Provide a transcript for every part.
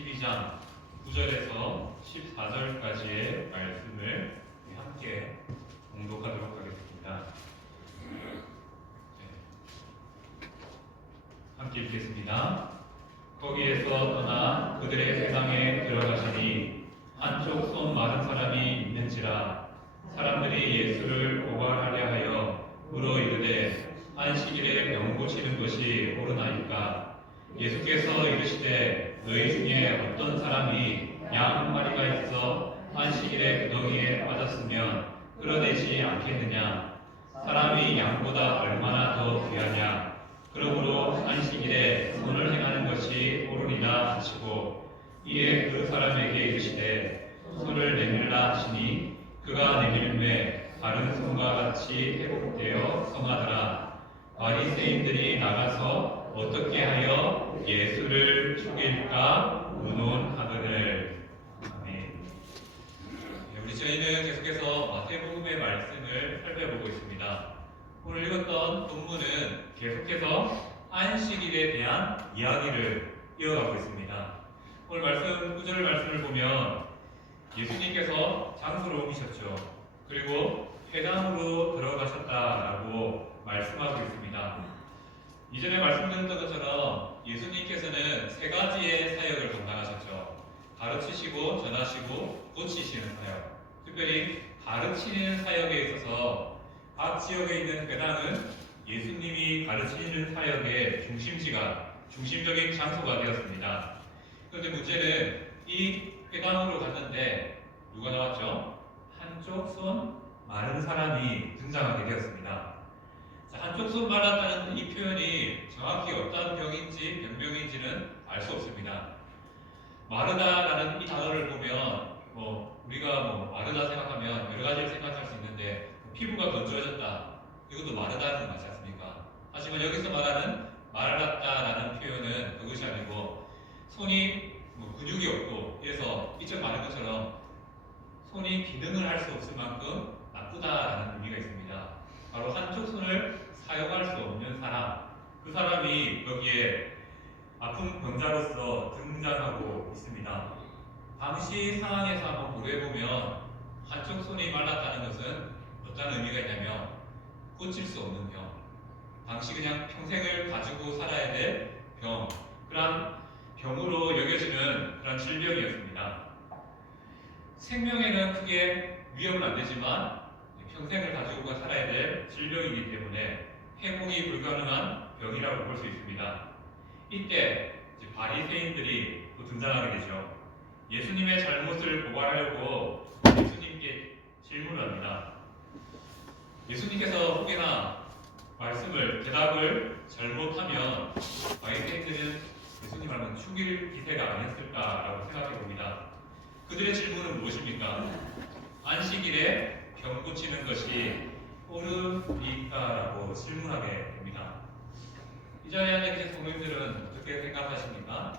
12장 9절에서 14절까지의 말씀을 함께 공독하도록 하겠습니다. 함께 읽겠습니다. 거기에서 떠나 그들의 세상에 들어가시니 한쪽 손 마른 사람이 있는지라 사람들이 예수를 고발하려 하여 물어 이르되 안식일에 병 고치는 것이 옳으나이까? 예수께서 이르시되 너희 중에 어떤 사람이 양 한 마리가 있어 안식일에 구덩이에 빠졌으면 끌어내지 않겠느냐? 사람이 양보다 얼마나 더 귀하냐? 그러므로 안식일에 손을 행하는 것이 옳으리라 하시고 이에 그 사람에게 이르시되 손을 내밀라 하시니 그가 내밀매 다른 손과 같이 회복되어 성하더라. 바리새인들이 나가서 어떻게 하여 예수를 죽일까 의논하거늘. 아멘. 우리 저희는 계속해서 마태복음의 말씀을 살펴보고 있습니다. 오늘 읽었던 본문은 계속해서 안식일에 대한 이야기를 이어가고 있습니다. 오늘 말씀 9절 말씀을 보면 예수님께서 장소로 옮기셨죠. 그리고 회당으로 들어가셨다라고 말씀하고 있습니다. 이전에 말씀드렸던 것처럼 예수님께서는 세 가지의 사역을 감당하셨죠. 가르치시고 전하시고 고치시는 사역. 특별히 가르치는 사역에 있어서 각 지역에 있는 회당은 예수님이 가르치는 사역의 중심적인 장소가 되었습니다. 그런데 문제는 이 회당으로 갔는데 누가 나왔죠? 한쪽 손 마른 사람이 등장하게 되었습니다. 한쪽 손 말았다는 이 표현이 정확히 어떤 병인지 병명인지는 알 수 없습니다. 마르다라는 이 단어를 보면 우리가 마르다 생각하면 여러 가지를 생각할 수 있는데 피부가 건조해졌다 이것도 마르다는 맞지 않습니까? 하지만 여기서 말하는 말랐다라는 표현은 그것이 아니고 손이 근육이 없고 그래서 이쪽 말한 것처럼 손이 기능을 할 수 없을 만큼 나쁘다라는 의미가 있습니다. 바로 한쪽 손을 사용할 수 없는 사람, 그 사람이 거기에 아픈 병자로서 등장하고 있습니다. 당시 상황에서 한번 고려해보면 한쪽 손이 말랐다는 것은 어떤 의미가 있냐면 고칠 수 없는 병, 당시 그냥 평생을 가지고 살아야 될 병, 그런 병으로 여겨지는 그런 질병이었습니다. 생명에는 크게 위협은 안 되지만 평생을 가지고 살아야 될 질병이기 때문에 회복이 불가능한 병이라고 볼 수 있습니다. 이때 바리새인들이 또 등장하게 되죠. 예수님의 잘못을 고발하려고 예수님께 질문을 합니다. 예수님께서 혹여나 대답을 잘못하면 바리새인들은 예수님 말은 죽일 기세가 아니었을까라고 생각해 봅니다. 그들의 질문은 무엇입니까? 안식일에 병 고치는 것이 옳으니까라고 질문하게 됩니다. 이 자리에 앉아 계신 성도님들은 어떻게 생각하십니까?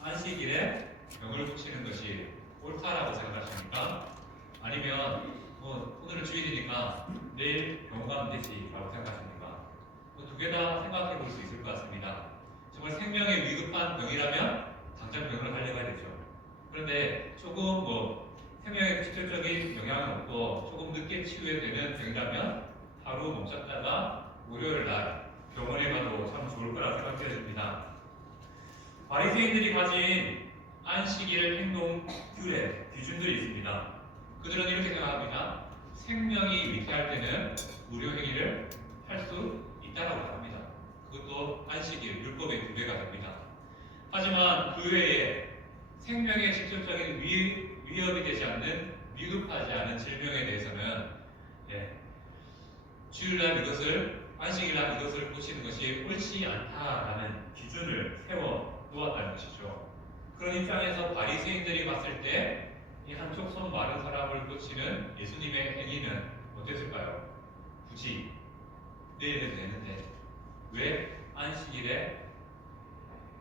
안식일에 병을 고치는 것이 옳다라고 생각하십니까? 아니면 오늘은 주일이니까 내일 병원 가면 되지 라고 생각하십니까? 두 개 다 생각해 볼 수 있을 것 같습니다. 정말 생명에 위급한 병이라면 당장 병원을 달려가야 되죠. 그런데 조금 생명에 직접적인 영향은 없고 조금 늦게 치유되는 병이라면 하루 멈췄다가 월요일 날 병원에 가도 참 좋을 거라 생각되어집니다. 바리새인들이 가진 안식일 행동 규례, 기준들이 있습니다. 그들은 이렇게 생각합니다. 생명이 위태할 때는 무료 행위를 할 수 있다라고 합니다. 그것도 안식일, 율법의 규례가 됩니다. 하지만 그 외에 생명에 직접적인 위협이 되지 않는 위급하지 않은 질병에 대해서는 주일날 안식일날 이것을 고치는 것이 옳지 않다라는 기준을 세워 놓았다는 것이죠. 그런 입장에서 바리새인들이 봤을 때 이 한쪽 손 마른 사람을 고치는 예수님의 행위는 어땠을까요? 굳이 내일 해도 되는데 왜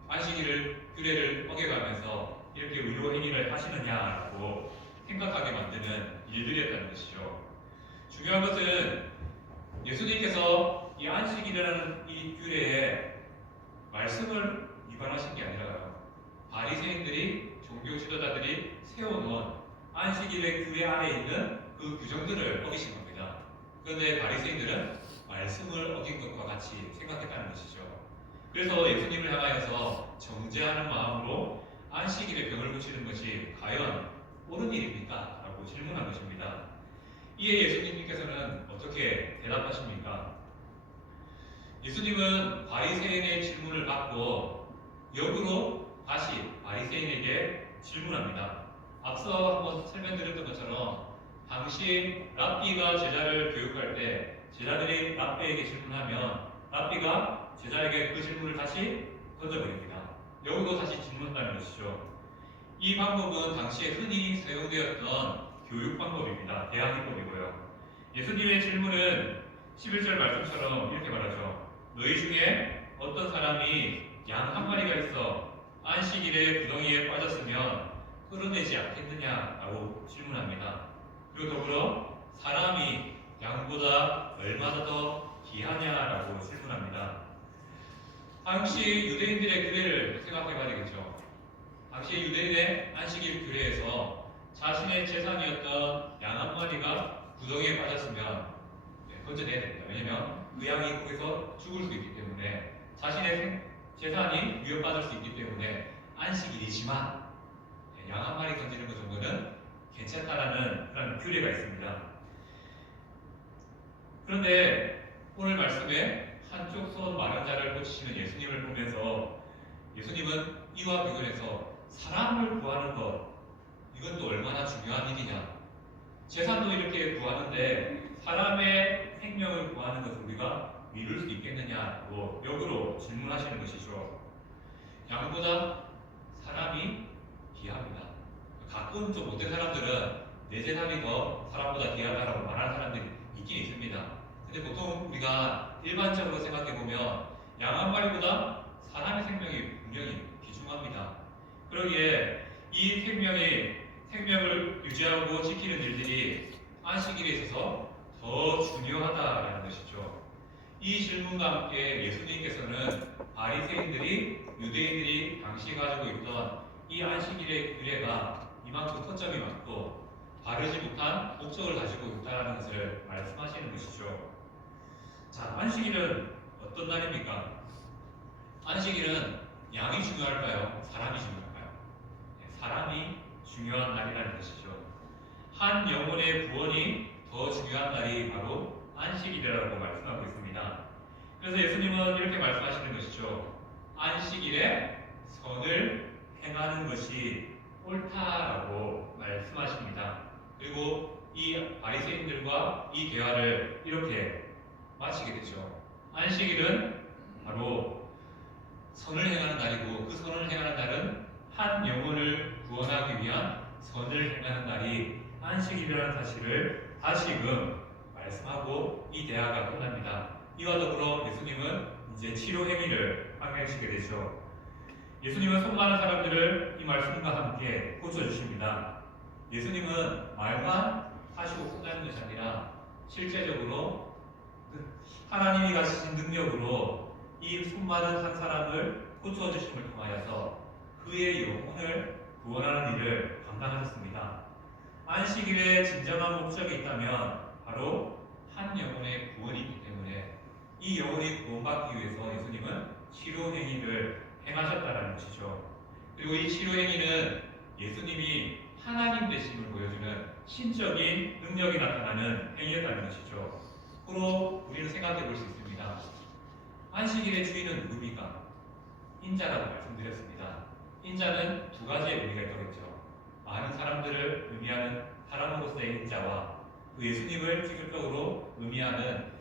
안식일을 규례를 어겨가면서 이렇게 의료 행위를 하시느냐라고 생각하게 만드는 일들이었다는 것이죠. 중요한 것은 예수님께서 이 안식일이라는 이 규례에 말씀을 위반하신 게 아니라요. 바리새인들이 종교 지도자들이 세워놓은 안식일의 규례 아래에 있는 그 규정들을 어기신 겁니다. 그런데 바리새인들은 말씀을 어긴 것과 같이 생각했다는 것이죠. 그래서 예수님을 향하여서 정죄하는 마음으로 안식일에 병을 고치는 것이 과연 옳은 일입니까? 라고 질문한 것입니다. 이에 예수님께서는 어떻게 대답하십니까? 예수님은 바리새인의 질문을 받고 역으로 다시 바리새인에게 질문합니다. 앞서 한번 설명드렸던 것처럼 당시 랍비가 제자를 교육할 때 제자들이 랍비에게 질문하면 랍비가 제자에게 그 질문을 다시 던져버립니다. 역으로 다시 질문한다는 것이죠. 이 방법은 당시에 흔히 사용되었던 교육 방법입니다. 대항해법이고요. 예수님의 질문은 11절 말씀처럼 이렇게 말하죠. 너희 중에 어떤 사람이 양 한 마리가 있어 안식일에 구덩이에 빠졌으면 끌어내지 않겠느냐라고 질문합니다. 그리고 더불어 사람이 양보다 얼마나 더 귀하냐라고 질문합니다. 당시 유대인들의 규례를 생각해봐야 되겠죠. 당시 유대인의 안식일 규례에서 자신의 재산이었던 양 한 마리가 구덩이에 빠졌으면 건져내야 됩니다. 왜냐하면 그 양이 거기서 죽을 수 있기 때문에 자신의 재산이 위협받을 수 있기 때문에 안식일이지만 양 한 마리 건지는 것 정도는 괜찮다라는 그런 규례가 있습니다. 그런데 오늘 말씀에 한쪽 손 마른 자를 고치시는 예수님을 보면서 예수님은 이와 비교해서 사람을 구하는 것, 이건 또 얼마나 중요한 일이냐. 재산도 이렇게 구하는데 사람의 생명을 구하는 것을 우리가 미룰 수 있겠느냐고 역으로 질문하시는 것이죠. 양보다 사람이 귀합니다. 가끔 좀 못된 사람들은 내 재산이 더 사람보다 귀하다라고 말하는 사람들이 있긴 있습니다. 근데 보통 우리가 일반적으로 생각해보면 양 한 마리보다 사람의 생명이 분명히 귀중합니다. 그러기에 이 생명을 유지하고 지키는 일들이 안식일에 있어서 더 중요하다라는 것이죠. 이 질문과 함께 예수님께서는 바리새인들이 유대인들이 당시 가지고 있던 이 안식일의 규례가 이만큼 허점이 많고 바르지 못한 목적을 가지고 있다는 것을 말씀하시는 것이죠. 자, 안식일은 어떤 날입니까? 안식일은 양이 중요할까요? 사람이 중요할까요? 사람이 중요한 날이라는 것이죠. 한 영혼의 구원이 더 중요한 날이 바로 안식일이라고 말씀하고 있습니다. 그래서 예수님은 이렇게 말씀하시는 것이죠. 안식일에 선을 행하는 것이 옳다라고 말씀하십니다. 그리고 이 바리새인들과 이 대화를 이렇게 마치게 되죠. 안식일은 바로 선을 행하는 날이고 그 선을 행하는 날은 한 영혼을 구원하기 위한 선을 행하는 날이 안식일이라는 사실을 다시금 말씀하고 이 대화가 끝납니다. 이와 더불어 예수님은 이제 치료 행위를 하시게 되죠. 예수님은 손 많은 사람들을 이 말씀과 함께 고쳐주십니다. 예수님은 말만 하시고 끝나는 것이 아니라 실제적으로 하나님이 가지신 능력으로 이 손많은 한 사람을 고쳐주심을 통하여서 그의 영혼을 구원하는 일을 감당하셨습니다. 안식일의 진정한 목적이 있다면 바로 한 영혼의 구원이 있기 때문에 이 영혼이 구원받기 위해서 예수님은 치료 행위를 행하셨다는 것이죠. 그리고 이 치료 행위는 예수님이 하나님 되심을 보여주는 신적인 능력이 나타나는 행위였다는 것이죠. 그로 우리는 생각해 볼 수 있습니다. 안식일의 주인은 누굽니까? 인자라고 말씀드렸습니다. 인자는 두 가지의 의미가 있겠죠. 많은 사람들을 의미하는 사람으로서의 인자와 그 예수님을 직접적으로 의미하는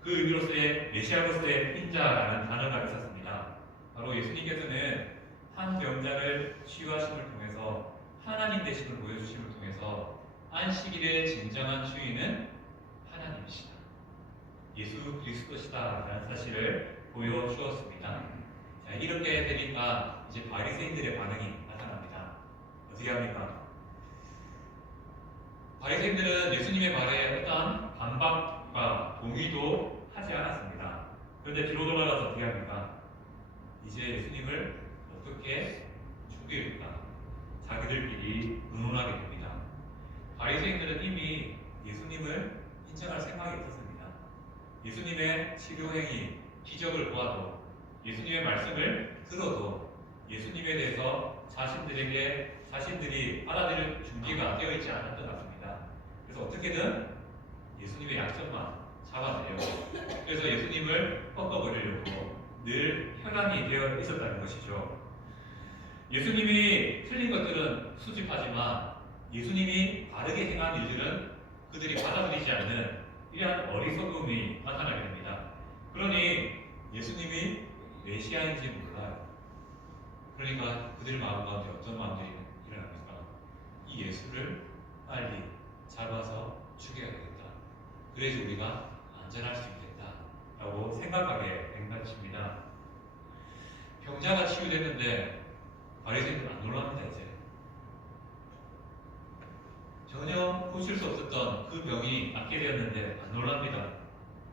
그 의미로서의 메시아로서의 인자라는 단어가 있었습니다. 바로 예수님께서는 한 병자를 치유하심을 통해서 하나님 되심을 보여주심을 통해서 안식일의 진정한 주인은 하나님이시다. 예수 그리스도시다라는 사실을 보여주었습니다. 자, 이렇게 되니까 이제 바리새인들의 반응이 나타납니다. 어떻게 합니까? 바리새인들은 예수님의 말에 어떠한 반박과 동의도 하지 않았습니다. 그런데 뒤로 돌아가서 어떻게 합니까? 이제 예수님을 어떻게 죽일까? 예수님의 치료 행위, 기적을 보아도 예수님의 말씀을 들어도 예수님에 대해서 자신들이 받아들일 준비가 되어 있지 않은 것 같습니다. 그래서 어떻게든 예수님의 약점만 잡아내려고, 그래서 예수님을 꺾어버리려고 늘 혈안이 되어 있었다는 것이죠. 예수님이 틀린 것들은 수집하지만 예수님이 바르게 행한 일들은 그들이 받아들이지 않는 이러한 어리석음이 나타나게 됩니다. 그러니 예수님이 메시아인지 몰라요. 그러니까 그들 마음 가운데 어떤 마음들이 일어납니까? 이 예수를 빨리 잡아서 죽여야겠다. 그래야지 우리가 안전할 수 있겠다 라고 생각하게 된 것입니다. 병자가 치유됐는데 바리새인들은 안 놀랍니다. 이제 전혀 고칠 수 없었던 그 병이 낫게 되었는데 안 놀랍니다.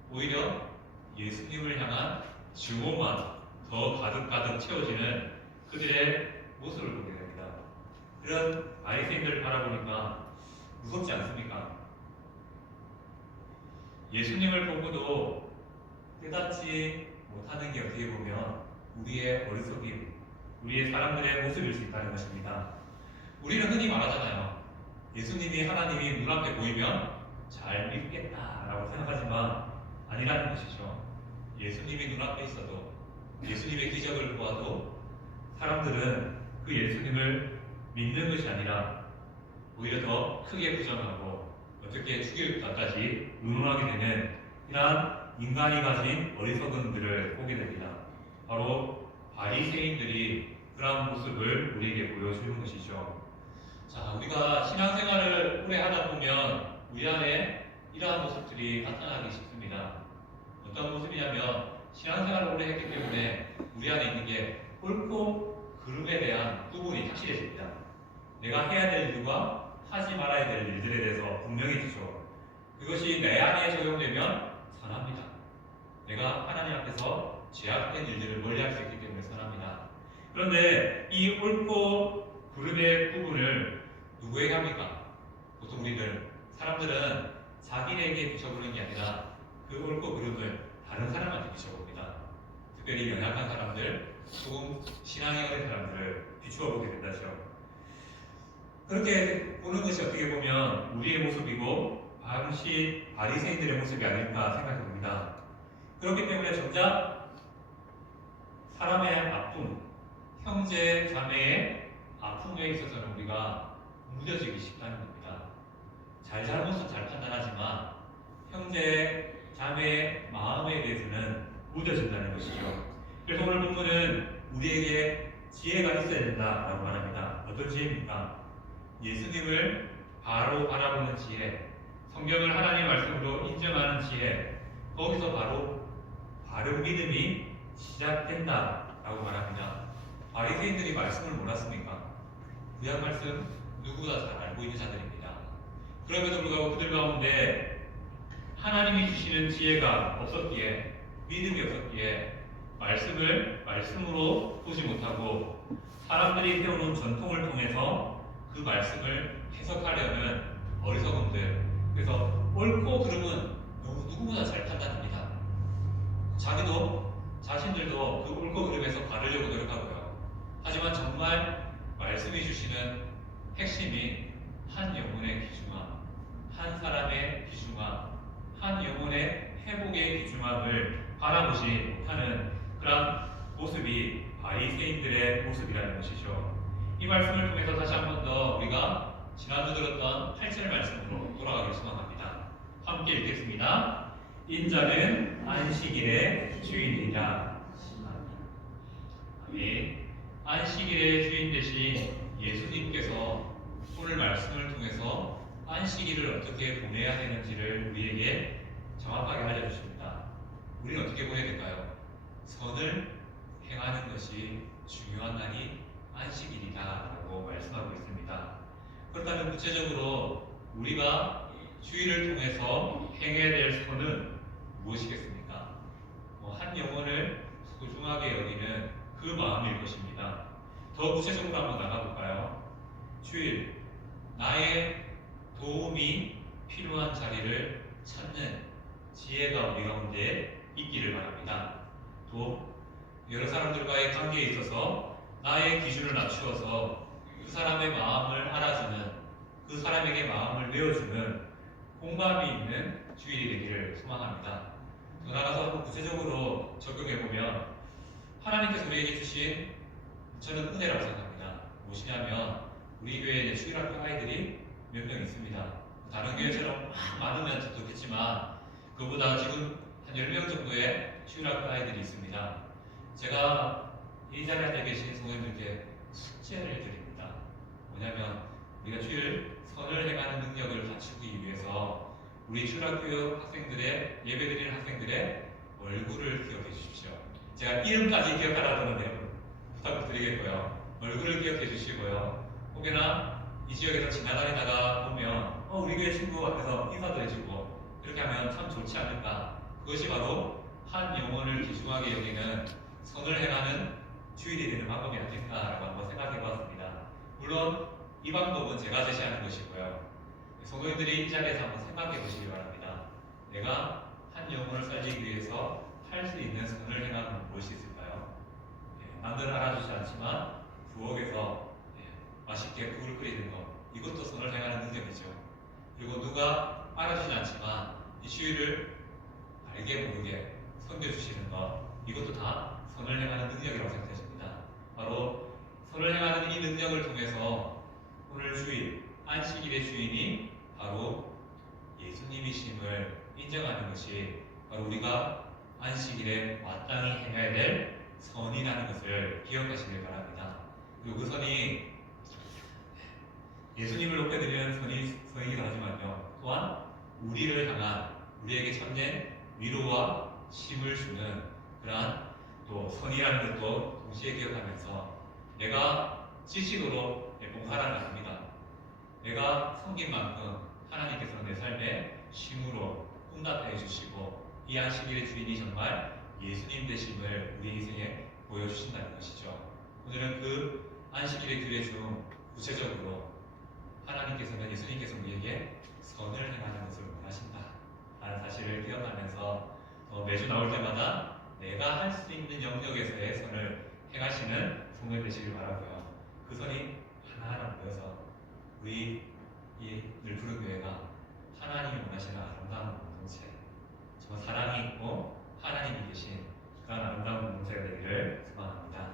오히려 예수님을 향한 증오만 더 가득가득 채워지는 그들의 모습을 보게 됩니다. 그런 바리새인들을 바라보니까 무섭지 않습니까? 예수님을 보고도 깨닫지 못하는 게 어떻게 보면 우리의 어리석임, 우리의 사람들의 모습일 수 있다는 것입니다. 우리는 흔히 말하잖아요. 예수님이 하나님이 눈앞에 보이면 잘 믿겠다라고 생각하지만 아니라는 것이죠. 예수님이 눈앞에 있어도, 예수님의 기적을 보아도 사람들은 그 예수님을 믿는 것이 아니라 오히려 더 크게 부정하고 어떻게 죽일 것까지 의논하게 되는 이러한 인간이 가진 어리석음들을 보게 됩니다. 바로 바리새인들이 그러한 모습을 우리에게 보여주는 것이죠. 자, 우리가 신앙생활을 오래 하다 보면 우리 안에 이러한 모습들이 나타나기 쉽습니다. 어떤 모습이냐면 신앙생활을 오래 했기 때문에 우리 안에 있는 게 옳고 그름에 대한 구분이 확실해집니다. 내가 해야 될 일과 하지 말아야 될 일들에 대해서 분명해지죠. 그것이 내 안에 적용되면 선합니다. 내가 하나님 앞에서 죄악된 일들을 멀리할 수 있기 때문에 선합니다. 그런데 이 옳고 그름의 구분을 누구에게 합니까? 보통 사람들은 자기에게 비춰보는 게 아니라 그 옳고 그름을 다른 사람한테 비춰봅니다. 특별히 연약한 사람들, 조금 신앙이 어린 사람들을 비추어 보게 된다죠. 그렇게 보는 것이 어떻게 보면 우리의 모습이고 반드시 바리새인들의 모습이 아닐까 생각해 봅니다. 그렇기 때문에 정작 사람의 아픔, 형제, 자매의 아픔에 있어서는 우리가 무뎌지기 쉽다는 겁니다. 잘못은 잘 판단하지만 형제, 자매의 마음에 대해서는 무뎌진다는 것이죠. 그래서 오늘 본문은 우리에게 지혜가 있어야 된다라고 말합니다. 어떤 지혜입니까? 예수님을 바로 바라보는 지혜, 성경을 하나님의 말씀으로 인정하는 지혜, 거기서 바로 바른 믿음이 시작된다라고 말합니다. 바리새인들이 말씀을 몰랐습니까? 구약 말씀 누구보다 잘 알고 있는 자들입니다. 그럼에도 불구하고 그들 가운데 하나님이 주시는 지혜가 없었기에, 믿음이 없었기에 말씀을 말씀으로 보지 못하고 사람들이 세워놓은 전통을 통해서 그 말씀을 해석하려는 어리석음들. 그래서 옳고 그름은 누구보다 잘 판단합니다. 자신들도 그 옳고 그름에서 바르려고 노력하고요. 하지만 정말 말씀이 주시는 핵심이 한 영혼의 귀중함, 한 사람의 귀중함, 한 영혼의 회복의 귀중함을 바라보지 못하는 그런 모습이 바리새인들의 모습이라는 것이죠. 이 말씀을 통해서 다시 한 번 더 우리가 지난주 들었던 8절 말씀으로 돌아가길 소망합니다. 함께 읽겠습니다. 인자는 안식일의 주인이라. 아멘. 안식일의 주인 되신 예수님께서 오늘 말씀을 통해서 안식일을 어떻게 보내야 되는지를 우리에게 정확하게 알려주십니다. 우리는 어떻게 보내야 될까요? 선을 행하는 것이 중요한 날이 안식일이다라고 말씀하고 있습니다. 그렇다면 구체적으로 우리가 주일을 통해서 행해야 될 선은 무엇이겠습니까? 한 영혼을 소중하게 여기는 그 마음일 것입니다. 더 구체적으로 한번 나가볼까요? 주일, 나의 도움이 필요한 자리를 찾는 지혜가 우리 가운데 있기를 바랍니다. 또 여러 사람들과의 관계에 있어서 나의 기준을 낮추어서 그 사람의 마음을 알아주는, 그 사람에게 마음을 내어주는 공감이 있는 주일이 되기를 소망합니다. 더 나아가서 한번 구체적으로 적용해보면 하나님께서 우리에게 주신 저는 은혜라고 생각합니다. 무엇이냐면 우리 교회에 주일학교 아이들이 몇 명 있습니다. 다른 교회처럼 막 많으면 좋겠지만 그보다 지금 한 10명 정도의 주일학교 아이들이 있습니다. 제가 이 자리에 앉아 계신 성도님들께 숙제를 드립니다. 뭐냐면 우리가 주일 선을 행하는 능력을 갖추기 위해서 우리 주일학교 학생들의, 예배드리는 학생들의 얼굴을 기억해 주십시오. 제가 이름까지 기억하라는 부탁드리겠고요. 얼굴을 기억해 주시고요. 혹여나 이 지역에서 지나다니다가 보면 우리 교회 친구 앞에서 인사도 해주고 이렇게 하면 참 좋지 않을까. 그것이 바로 한 영혼을 귀중하게 여기는 선을 행하는 주일이 되는 방법이 아닐까라고 한번 생각해 보았습니다. 물론 이 방법은 제가 제시하는 것이고요. 성도님들이 이 자리에서 한번 생각해 보시기 바랍니다. 내가 한 영혼을 살리기 위해서 할 수 있는 선을 행하는 무엇이 있을까요? 남들은 알아주지 않지만 부엌에서 맛있게 국을 끓이는 것, 이것도 선을 행하는 능력이죠. 그리고 누가 알아주지 않지만 이 주일을 알게 모르게 섬겨주시는 것, 이것도 다 선을 행하는 능력이라고 생각해집니다. 바로 선을 행하는 이 능력을 통해서 오늘 주일, 안식일의 주인이 바로 예수님이심을 인정하는 것이 바로 우리가 안식일에 마땅히 행해야 될 선이라는 것을 기억하시길 바랍니다. 그리고 그 선이 예수님을 높여드리는 선이기도 하지만요, 또한 우리를 향한, 우리에게 참된 위로와 힘을 주는 그러한 또 선이라는 것도 동시에 기억하면서 내가 지식으로 봉사를 합니다. 내가 섬긴 만큼 하나님께서는 내 삶에 힘으로 응답해 주시고 이 안식일의 주인이 정말 예수님 되심을 우리 인생에 보여주신다는 것이죠. 오늘은 그 안식일의 규례 중 구체적으로 하나님께서는, 예수님께서 우리에게 선을 행하는 것을 원하신다 라는 사실을 기억하면서 매주 나올 때마다 내가 할 수 있는 영역에서의 선을 행하시는 성도님 되시길 바라고요. 그 선이 하나하나 모여서 우리 늘 부른 교회가 하나님이 원하시는 아름다운 공동체, 정말 사랑이 있고 하나님이 계신 그런 아름다운 공동체가 되기를 소망합니다.